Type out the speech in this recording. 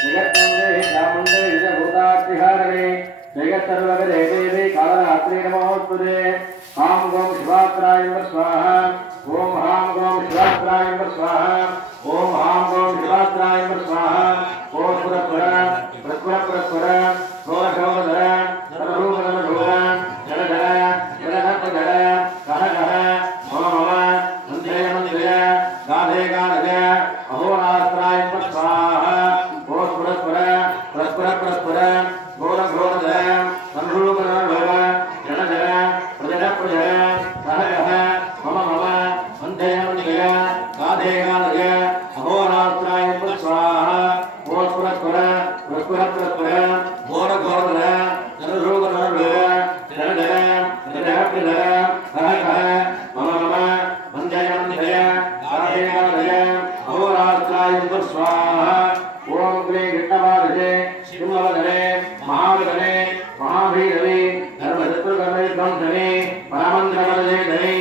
जगत्मंदे चामुंडे विजयभूतात्रिहारणे जगत्सर्वगदे देवी कालरात्रि नमोस्तुते हां गौं शिवात्राय स्वाहा ओम हां गौं शिवात्राय स्वाहा ओम हां गौं शिवात्राय स्वाहा ओम पुरपुरा पुरपुरा पुरपुरा घोरघोर सर्वरूपधर जल जल जलधर जल कह कह मम मम मंत्रे मंत्रे गाधे गाधे अहोरात्राय स्वाहा ओम पुरपुरा पुरपुरा पुरपुरा घोर घोर सर्वरूपधर जल जल प्रजल प्रजल कह कह मम मम मंत्रे मंत्रे गाधे गाधे अहोरात्राय स्वाहा ओम पुरपुरा पुरपुरा पुरपुरा घोर घोर सर्वरूपधर जल जल प्रजल प्रजल कह कह मम मम मंत्रे मंत्रे गाधे गाधे अहोरात्राय स्वाहा ओम ग्रे घृतवादे सिंहवदने महावदने महाभीरवे धर्मशत्रुकर्मविध्वंसने परमन्त्रवदने धने